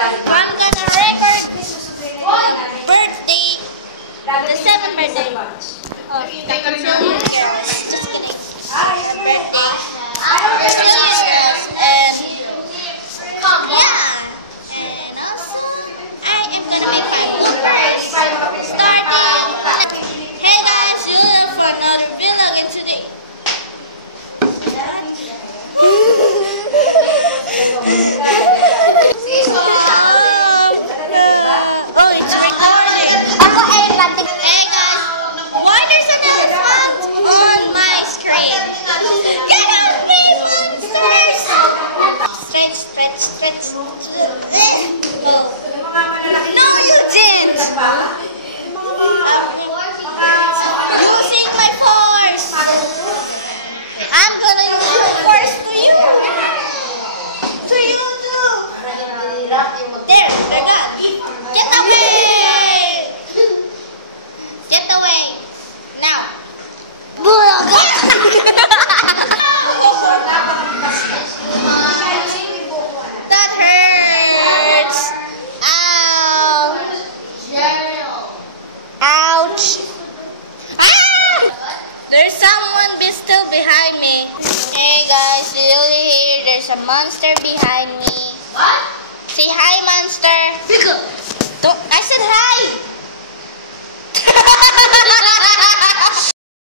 I'm gonna record birthday, the 7th birthday of the Capsule Girls. Just kidding. Birthday. And yeah. And also, I am gonna make my bloopers starting. Hey guys, you're in for another vlog and today. Hey guys, why there's an elephant on my screen? Get off me, monsters! Stretch. No, you didn't! Using my force! I'm gonna use my force to you! To you too! There, they're gone. Get away! Get away! Now! That hurts! Ow! Ouch! Ah! There's someone still behind me. Hey guys, really here? There's a monster behind me. What? Say hi, monster. Don't. I said hi.